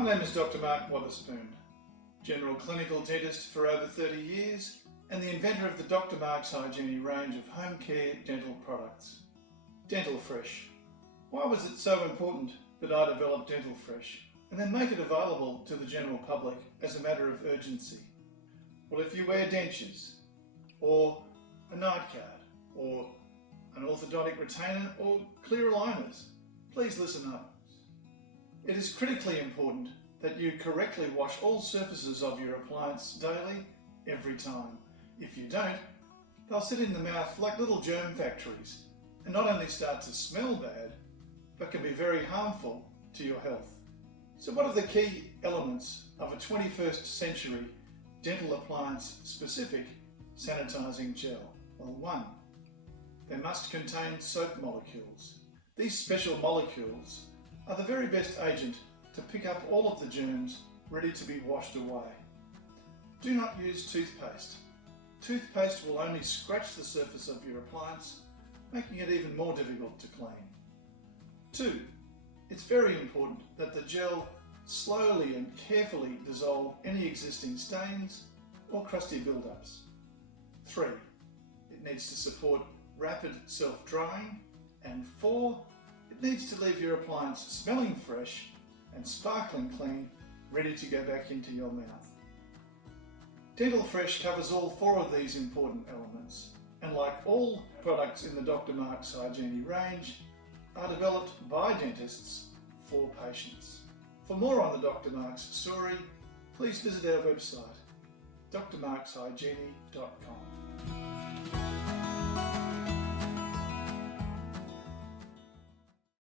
My name is Dr. Mark Wotherspoon, General Clinical Dentist for over 30 years and the inventor of the Dr. Mark's HyGenie range of home care dental products. Dental Fresh. Why was it so important that I develop Dental Fresh and then make it available to the general public as a matter of urgency? Well, if you wear dentures, or a night guard, or an orthodontic retainer, or clear aligners, please listen up. It is critically important that you correctly wash all surfaces of your appliance daily, every time. If you don't, they'll sit in the mouth like little germ factories and not only start to smell bad, but can be very harmful to your health. So what are the key elements of a 21st century dental appliance specific sanitizing gel? Well, 1. They must contain soap molecules. These special molecules are the very best agent to pick up all of the germs ready to be washed away. Do not use toothpaste. Toothpaste will only scratch the surface of your appliance, making it even more difficult to clean. 2. It's very important that the gel slowly and carefully dissolve any existing stains or crusty buildups. 3. It needs to support rapid self-drying. And 4. It needs to leave your appliance smelling fresh and sparkling clean, ready to go back into your mouth. Dental Fresh covers all 4 of these important elements, and like all products in the Dr. Mark's HyGenie range, are developed by dentists for patients. For more on the Dr. Mark's story, please visit our website, drmarkshygiene.com.